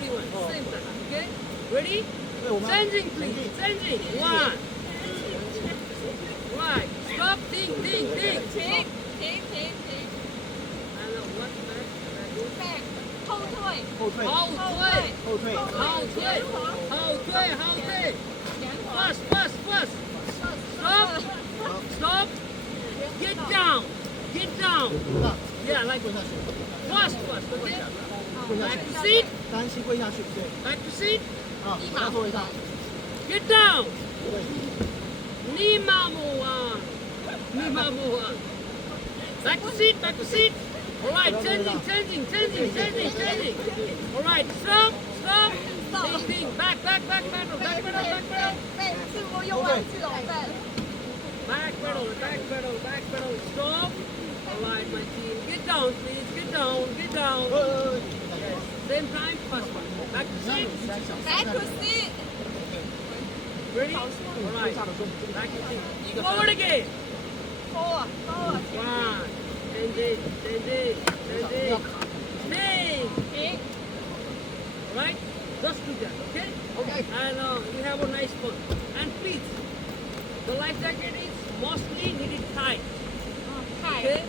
41. Same time. Okay? Ready? 对，我们 Changing, please. Changing. One. Right. Stop. Think. 停， And what's back? back，后退，后退，后退。后退，后退。Fast. Stop. Get down. Yeah, like 跪下去， fast. Okay? 跪下 Back 去， to seat. 单膝跪下去，对， Back to seat. 啊，回到座位上， Get down. 对， Nimamuan. Back to seat. All right, changing. All right, stop. Same thing. Back pedal. 背是我用完这种背。 Back pedal. Stop. All right, my team. Get down, please. Get down. Same time, fast one. Back to seat. Back to seat， Ready? All right. Back to seat. Forward again. forward， One. Changing. Stay. 停， All right? Just do that, okay? OK， And we have a nice fun. And please, the life jacket is mostly needed tight. 太 Okay?